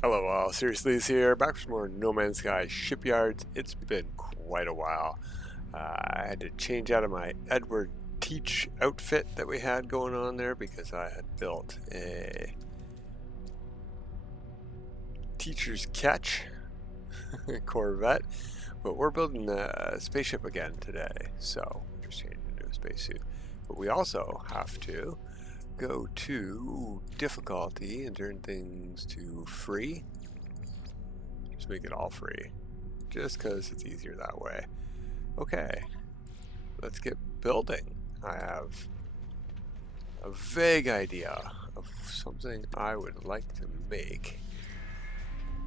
Hello all, Seriously is here, back for some more No Man's Sky Shipyards. It's been quite a while. I had to change out of my Edward Teach outfit that we had going on there because I had built a teacher's catch Corvette, but we're building a spaceship again today, so we're just changing into a spacesuit. But we also have to go to difficulty and turn things to free. Just make it all free, just because it's easier that way. Okay, let's get building. I have a vague idea of something I would like to make.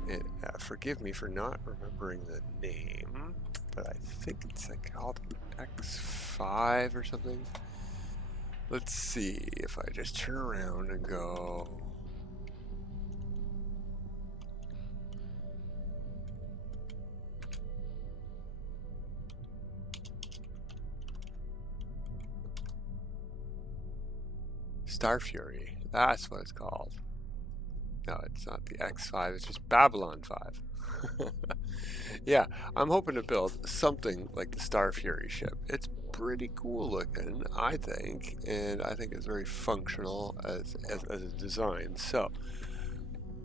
And forgive me for not remembering the name, but I think it's like called X5 or something. Let's see if I just turn around and go. Starfury, that's what it's called. No, it's not the X5, it's just Babylon 5. Yeah, I'm hoping to build something like the Starfury ship. It's pretty cool looking, I think, and I think it's very functional as a design. So,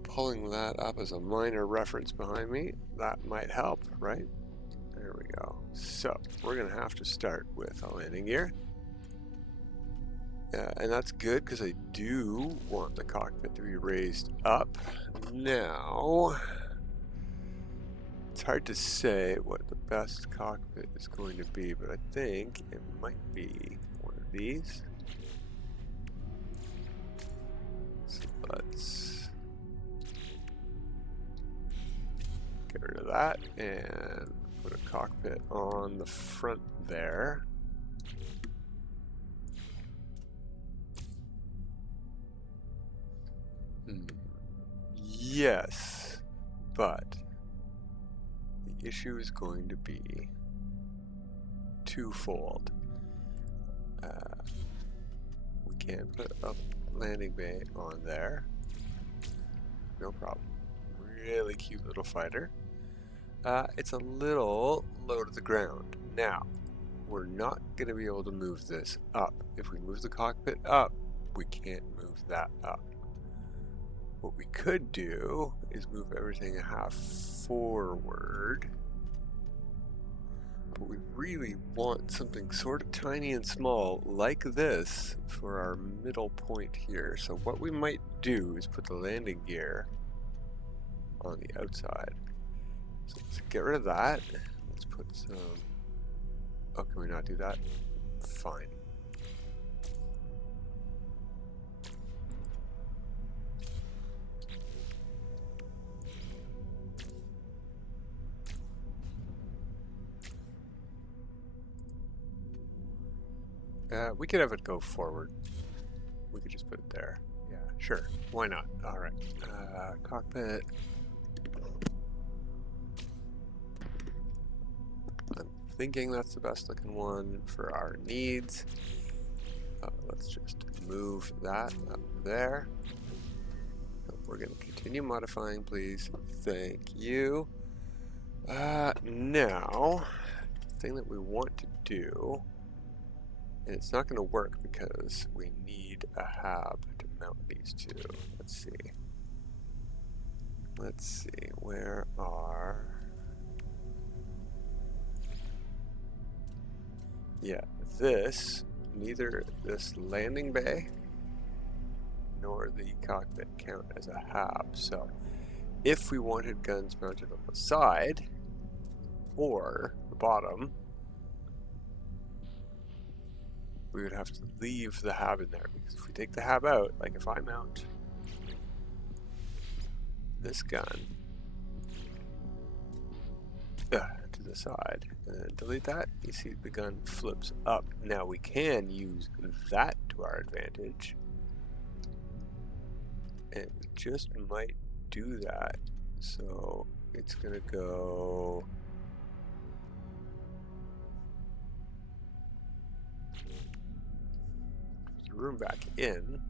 pulling that up as a minor reference behind me, that might help, right? There we go. So, we're going to have to start with a landing gear. And that's good because I do want the cockpit to be raised up. Now, it's hard to say what the best cockpit is going to be, but I think it might be one of these. So let's get rid of that and put a cockpit on the front there. Yes, but the issue is going to be twofold. We can put a landing bay on there. No problem. Really cute little fighter. It's a little low to the ground. Now, we're not going to be able to move this up. If we move the cockpit up, we can't move that up. What we could do is move everything a half forward. But we really want something sort of tiny and small like this for our middle point here. So what we might do is put the landing gear on the outside. So let's get rid of that. Let's put some... Oh, can we not do that? Fine. We could have it go forward. We could just put it there. Yeah, sure. Why not? All right. Cockpit. I'm thinking that's the best looking one for our needs. Let's just move that up there. We're going to continue modifying, please. Thank you. Now, the thing that we want to do, and it's not going to work because we need a hab to mount these two. Let's see. Let's see, where are... Yeah, neither this landing bay nor the cockpit count as a hab. So if we wanted guns mounted on the side or the bottom, we would have to leave the hab in there, because if we take the hab out, like if I mount this gun to the side and then delete that, you see the gun flips up. Now we can use that to our advantage, and we just might do that. So it's gonna go room back in.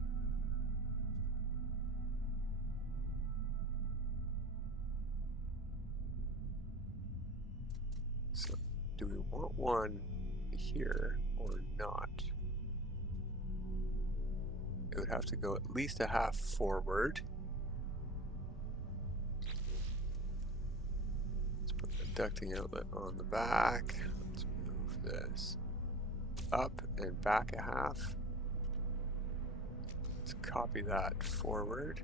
So do we want one here or not? It would have to go at least a half forward. Let's put the ducting outlet on the back. Let's move this up and back a half. Let's copy that forward.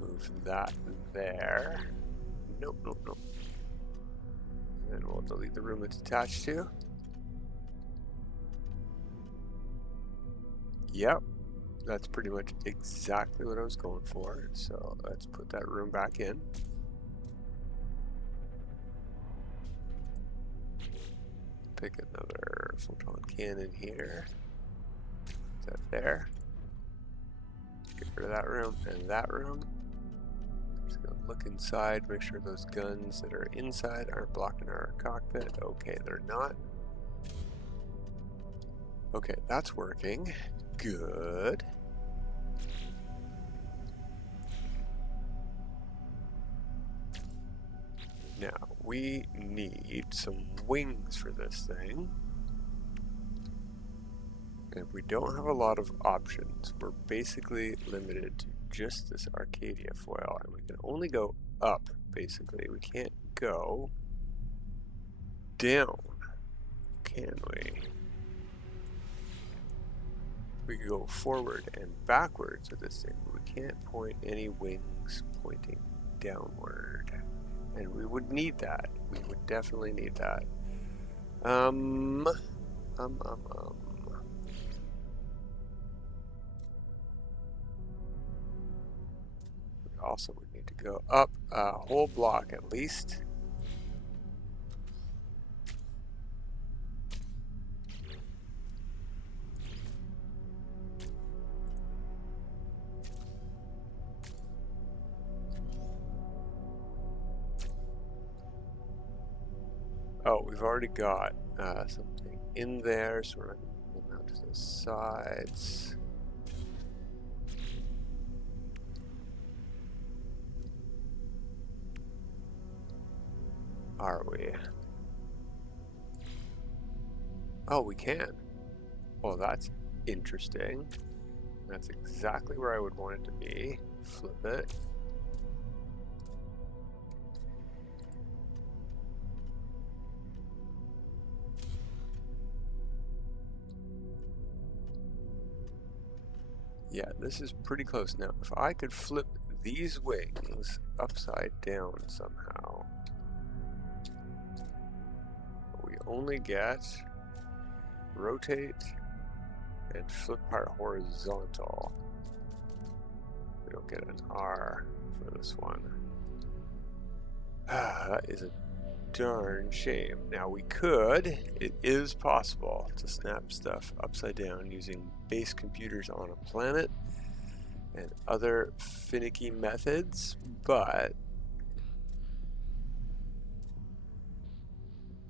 Move that there. Nope, nope, nope. And then we'll delete the room it's attached to. Yep, that's pretty much exactly what I was going for. So let's put that room back in. Pick another photon cannon here. Is that there? Get rid of that room and that room. Just gonna look inside, make sure those guns that are inside aren't blocking our cockpit. Okay, they're not. Okay, that's working. Good. Now, we need some wings for this thing. And we don't have a lot of options. We're basically limited to just this Arcadia foil, and we can only go up, basically. We can't go down, can we? We can go forward and backwards with this thing, but we can't point any wings pointing downward. And we would need that. We would definitely need that. We also would need to go up a whole block at least. Oh, we've already got something in there, so we're not going to move out to the sides. Are we? Oh, we can. Well, that's interesting. That's exactly where I would want it to be. Flip it. Yeah, this is pretty close now. If I could flip these wings upside down somehow, we only get rotate and flip part horizontal. We don't get an R for this one. That is a darn shame. Now we could, it is possible to snap stuff upside down using base computers on a planet and other finicky methods, but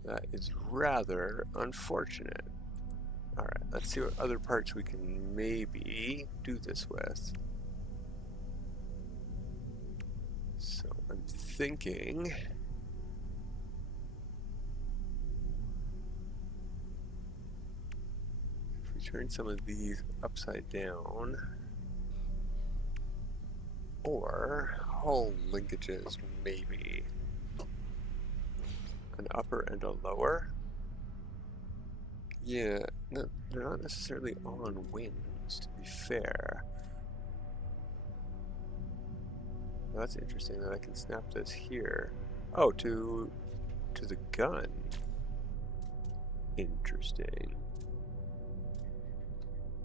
that is rather unfortunate. Alright, let's see what other parts we can maybe do this with. So I'm thinking if we turn some of these upside down, or hull linkages maybe. An upper and a lower. Yeah, no, they're not necessarily on wings, to be fair. Well, that's interesting that I can snap this here. Oh, to the gun. Interesting.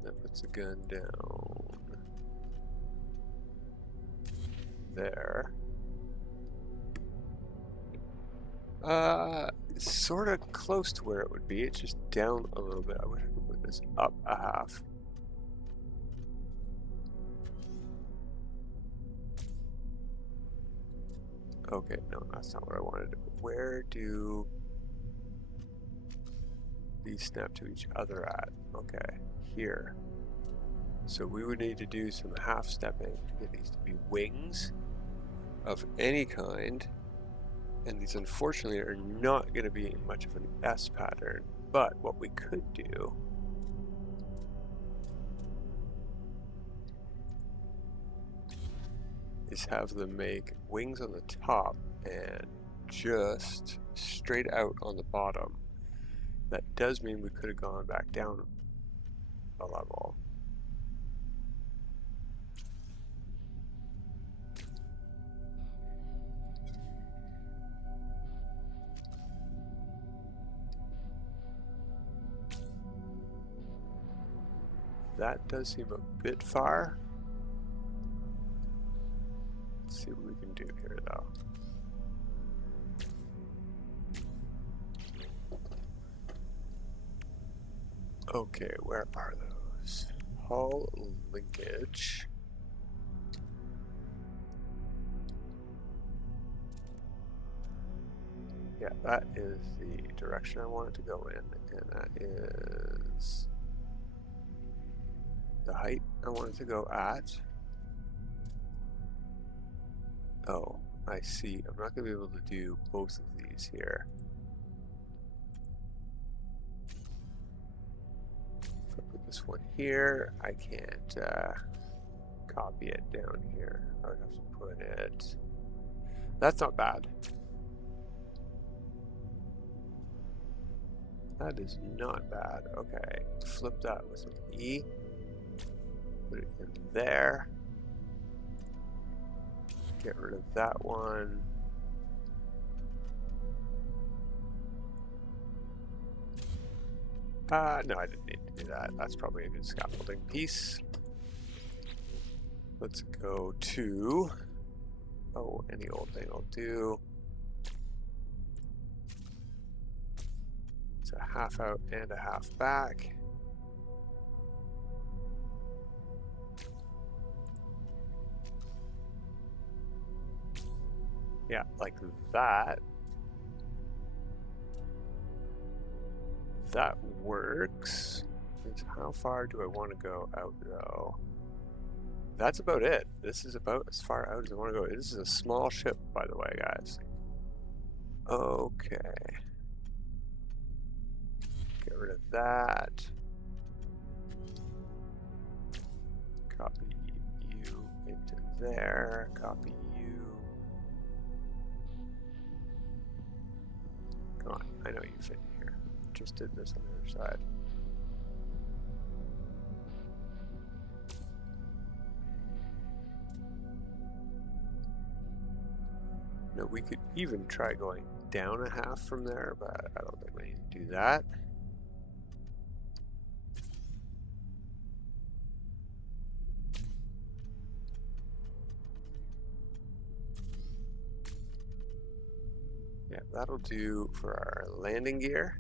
That puts the gun down there. Sort of close to where it would be. It's just down a little bit. I wish I could put this up a half. Okay, no, that's not what I wanted. Where do these snap to each other at? Okay, here. So we would need to do some half stepping to get these to be wings of any kind. And these unfortunately are not going to be much of an S pattern, but what we could do is have them make wings on the top and just straight out on the bottom. That does mean we could have gone back down a level. That does seem a bit far. Let's see what we can do here though. Okay, where are those? Hull linkage. Yeah, that is the direction I want it to go in, and that is the height I want it to go at. Oh, I see. I'm not going to be able to do both of these here. If I put this one here, I can't copy it down here. I would have to put it... That's not bad. That is not bad. Okay, flip that with an E. Put it in there. Get rid of that one. No, I didn't need to do that. That's probably a good scaffolding piece. Let's go to... Oh, any old thing will do. It's a half out and a half back. Yeah, like that. That works. How far do I want to go out though? That's about it. This is about as far out as I want to go. This is a small ship, by the way, guys. Okay. Get rid of that. Copy you into there. Copy you. Come on, I know you fit here. Just did this on the other side. Now we could even try going down a half from there, but I don't think we need to do that. Yeah, that'll do for our landing gear.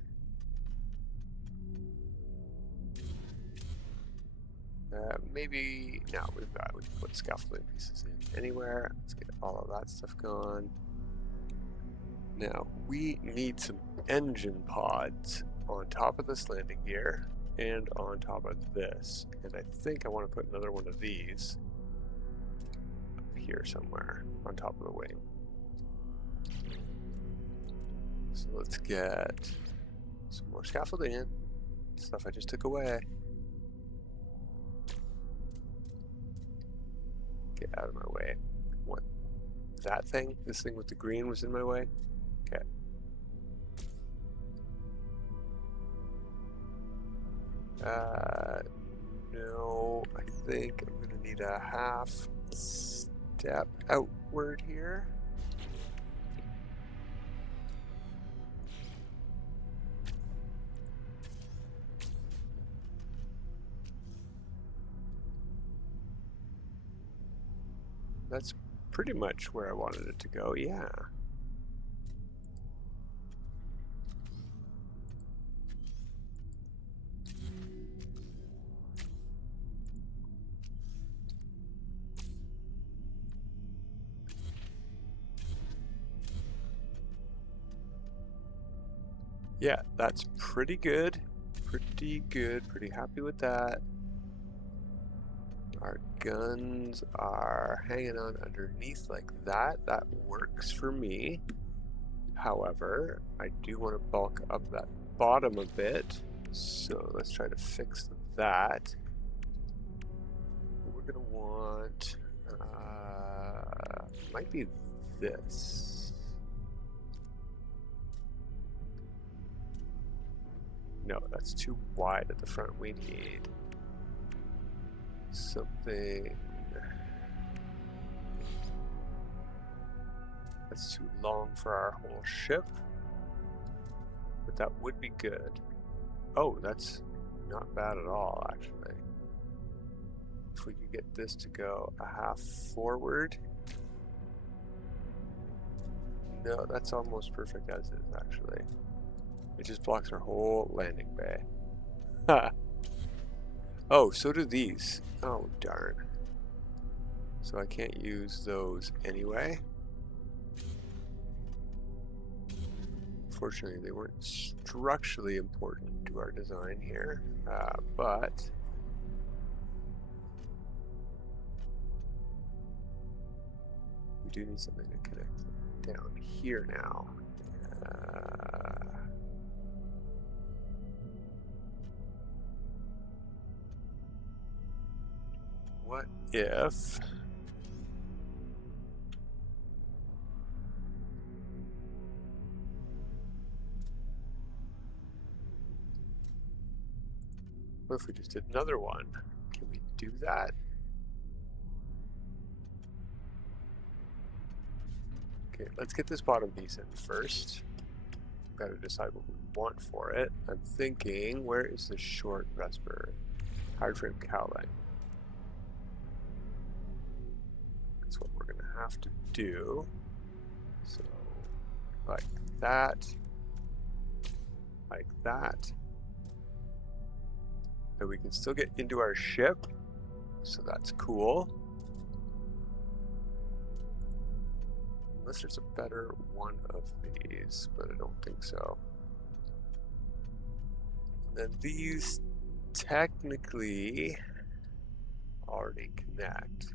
Maybe, no, we can put scaffolding pieces in anywhere. Let's get all of that stuff gone. Now, we need some engine pods on top of this landing gear and on top of this. And I think I want to put another one of these up here somewhere on top of the wing. So let's get some more scaffolding in. Stuff I just took away. Get out of my way. What? That thing? This thing with the green was in my way? Okay. No, I think I'm gonna need a half step outward here. That's pretty much where I wanted it to go, yeah. Yeah, that's pretty good. Pretty good, pretty happy with that. Our guns are hanging on underneath like that. That works for me. However, I do want to bulk up that bottom a bit, so let's try to fix that. We're going to want, might be this. No, that's too wide at the front. We need something that's too long for our whole ship, but that would be good. Oh, that's not bad at all, actually. If we could get this to go a half forward. No, that's almost perfect as is, actually. It just blocks our whole landing bay. Ha! Oh, so do these. Oh, darn. So I can't use those anyway. Fortunately, they weren't structurally important to our design here, but we do need something to connect down here now. What if we just did another one? Can we do that? Okay, let's get this bottom piece in first. Got to decide what we want for it. I'm thinking, where is the short Vesper? Hard frame cowling. That's what we're going to have to do. So, like that. Like that. And we can still get into our ship. So that's cool. Unless there's a better one of these, but I don't think so. And then these technically already connect.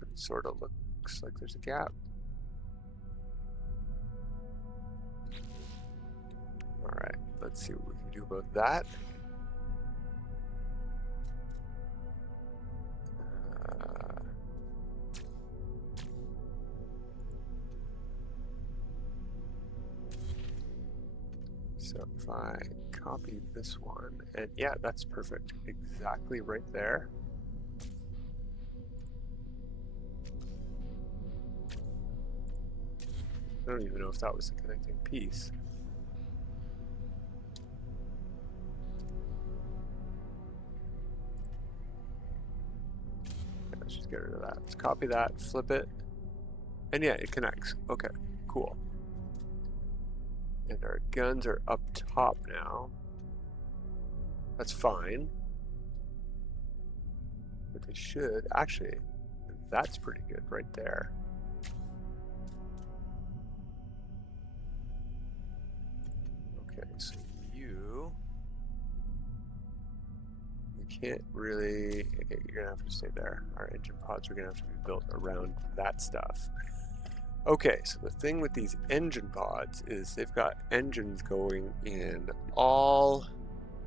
But it sort of looks like there's a gap. Alright, let's see what we can do about that. So if I copy this one, and yeah, that's perfect. Exactly right there. I don't even know if that was the connecting piece. Okay, let's just get rid of that. Let's copy that, flip it, and yeah, it connects. Okay, cool. And our guns are up top now. That's fine. But they should, actually, that's pretty good right there. Okay, so you can't really, okay, you're gonna have to stay there. Our engine pods are gonna have to be built around that stuff. Okay, so the thing with these engine pods is they've got engines going in all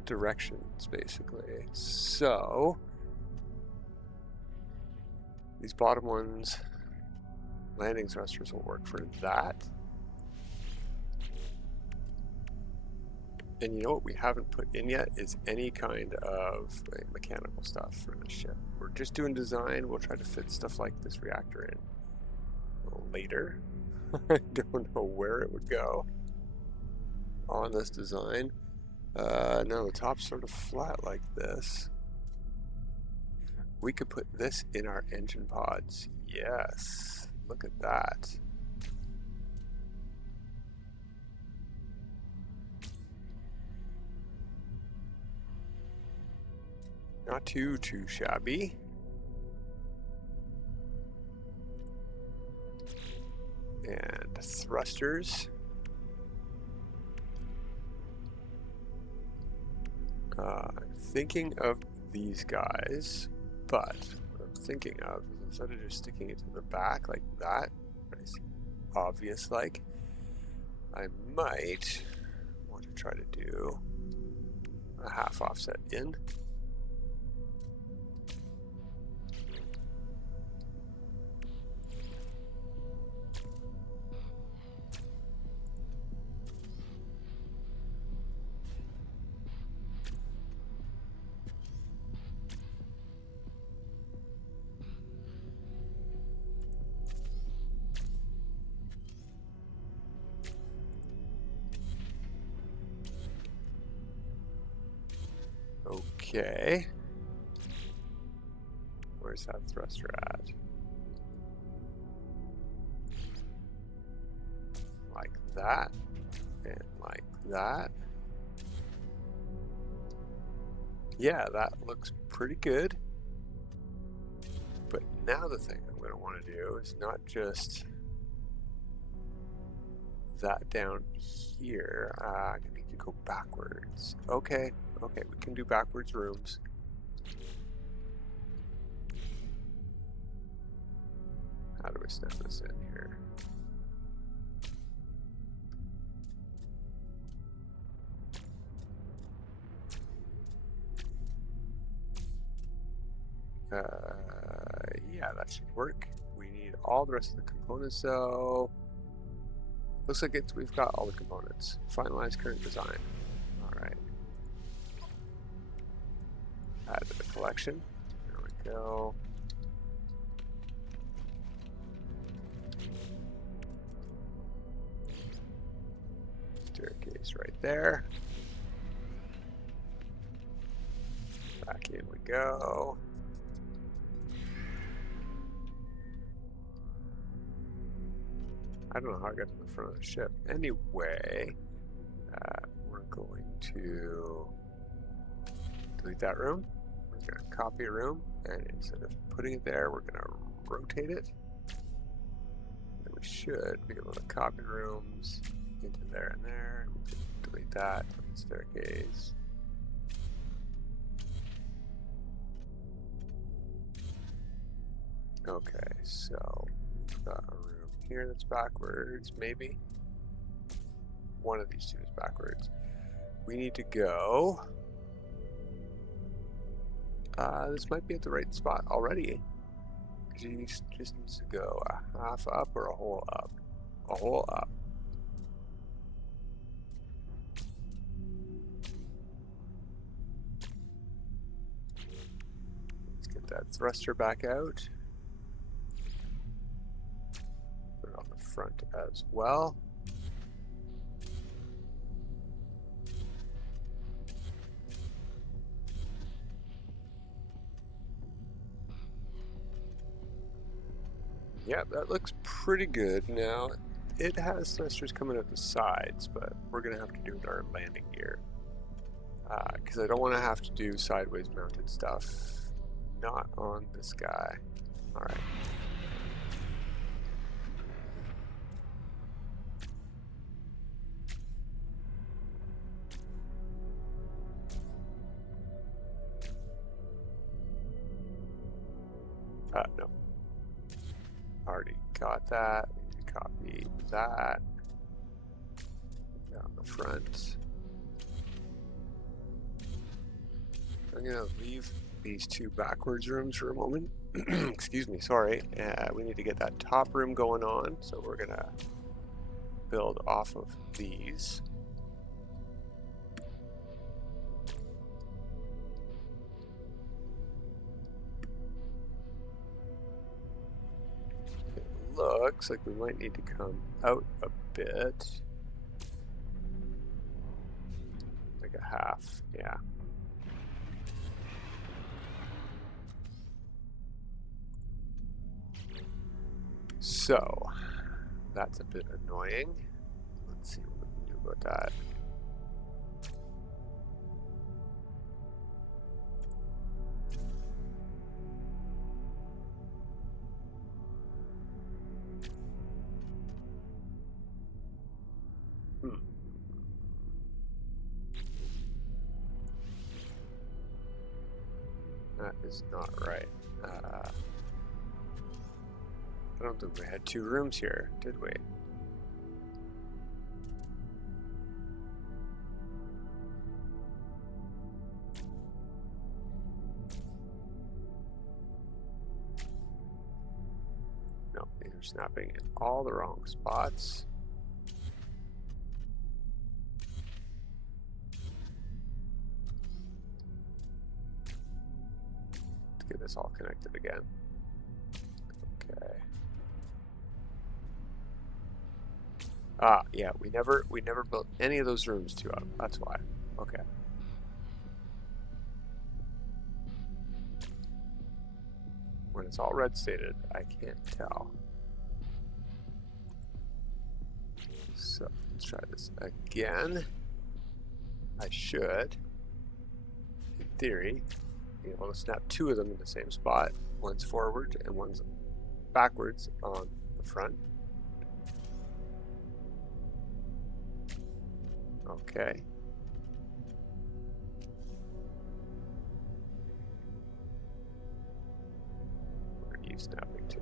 directions, basically. So these bottom ones, landing thrusters will work for that. And you know what we haven't put in yet is any kind of mechanical stuff for the ship. We're just doing design. We'll try to fit stuff like this reactor in later. I don't know where it would go on this design. No, the top's sort of flat like this. We could put this in our engine pods. Yes, look at that. Not too shabby. And thrusters. I'm thinking of these guys, but what I'm thinking of is instead of just sticking it to the back like that, obvious like, I might want to try to do a half offset in. Okay. Where's that thruster at? Like that, and like that. Yeah, that looks pretty good. But now the thing I'm going to want to do is not just that down here. I need to go backwards. Okay, okay, we can do backwards rooms. How do we snap this in here? Yeah, that should work. We need all the rest of the components though. Looks like we've got all the components. Finalize current design. Alright. Add to the collection. There we go. Staircase right there. Back in we go. I don't know how I got to the front of the ship. Anyway, we're going to delete that room. We're going to copy a room, and instead of putting it there, we're going to rotate it. And we should be able to copy rooms into there and there. We can delete that, staircase. Okay, so we've got a room here that's backwards, maybe. One of these two is backwards. We need to go. This might be at the right spot already. Because he just needs to go a half up or a whole up. A whole up. Let's get that thruster back out. Put it on the front as well. Yeah, that looks pretty good. Now, it has thrusters coming out the sides, but we're going to have to do it our landing gear. Because I don't want to have to do sideways mounted stuff. Not on this guy. Alright. No. Already got that. We need to copy that. Down the front. I'm going to leave these two backwards rooms for a moment. Excuse me, sorry. We need to get that top room going on, so we're going to build off of these. Looks like we might need to come out a bit. Like a half, yeah. So, that's a bit annoying. Let's see what we can do about that. That is not right. I don't think we had two rooms here, did we? We're snapping in all the wrong spots. Let's get this all connected again. Okay. Ah, yeah, we never built any of those rooms 2 up. That's why. Okay. When it's all red stated, I can't tell. So let's try this again. I should, in theory, be able to snap 2 of them in the same spot. One's forward and one's backwards on the front. Okay. Where are you snapping to?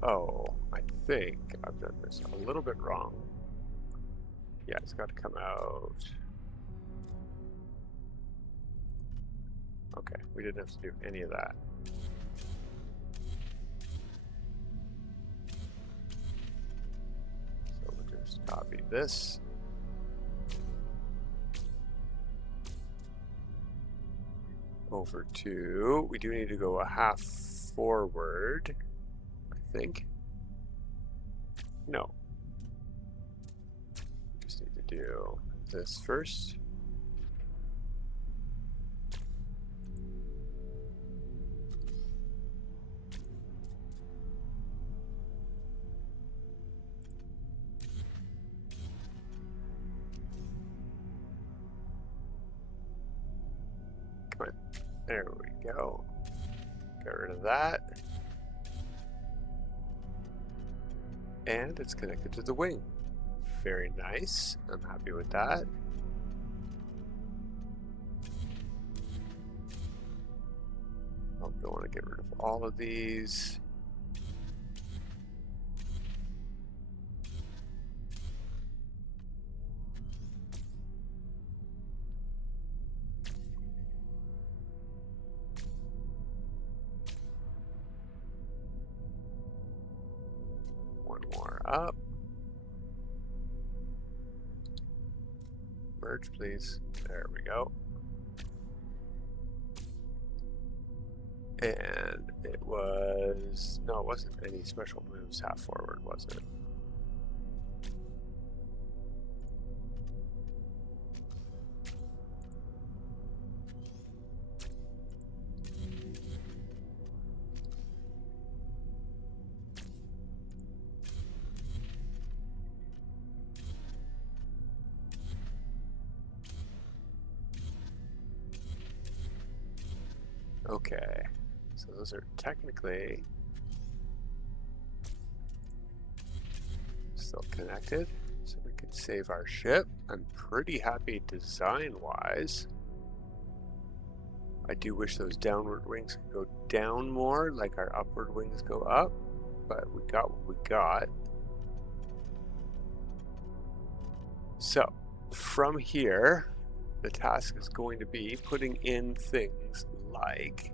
Oh, I think I've done this a little bit wrong. Yeah, it's got to come out. Okay, we didn't have to do any of that. So we'll just copy this. Over to, we do need to go a half forward, I think. No. Just need to do this first. Come on. There we go. Get rid of that. And it's connected to the wing. Very nice. I'm happy with that. I'll go want to get rid of all of these. One more up. Merge, please. There we go. And it was, no, it wasn't any special moves half forward, was it? Okay, so those are technically still connected, so we can save our ship. I'm pretty happy design-wise. I do wish those downward wings could go down more, like our upward wings go up, but we got what we got. So, from here, the task is going to be putting in things like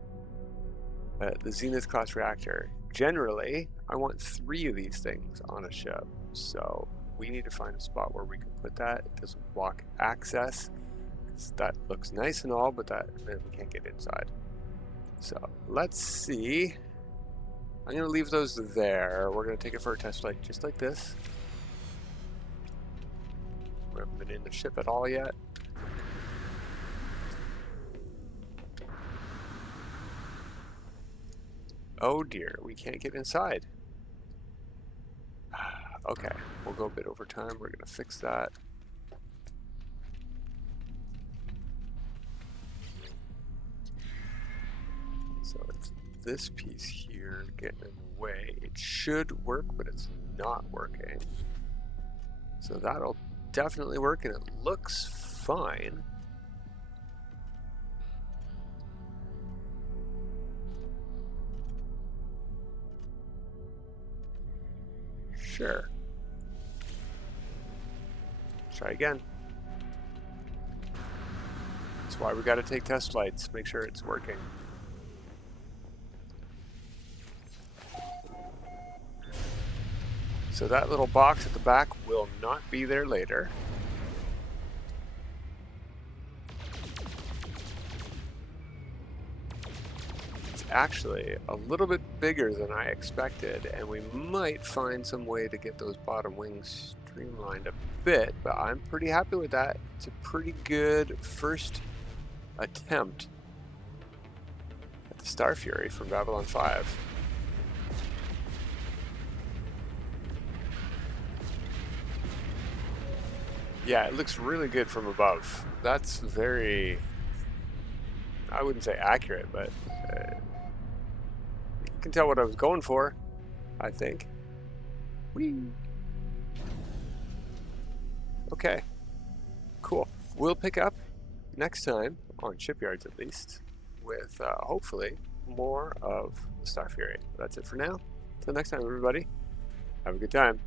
the Zenith class reactor. Generally, I want 3 of these things on a ship, so we need to find a spot where we can put that. It doesn't block access. That looks nice and all, but then we can't get inside. So let's see. I'm going to leave those there. We're going to take it for a test flight just like this. We haven't been in the ship at all yet. Oh dear, we can't get inside. Okay, we'll go a bit over time. We're going to fix that. So it's this piece here getting in the way. It should work, but it's not working. So that'll definitely work, and it looks fine. Sure. Try again. That's why we got to take test flights, make sure it's working. So that little box at the back will not be there later. It's actually a little bit bigger than I expected, and we might find some way to get those bottom wings streamlined a bit, but I'm pretty happy with that. It's a pretty good first attempt at the Starfury from Babylon 5. Yeah, it looks really good from above. That's very, I wouldn't say accurate, but you can tell what I was going for, I think. Whee! Okay, cool. We'll pick up next time, on Shipyards at least, with hopefully more of the Starfury. That's it for now. Till next time, everybody. Have a good time.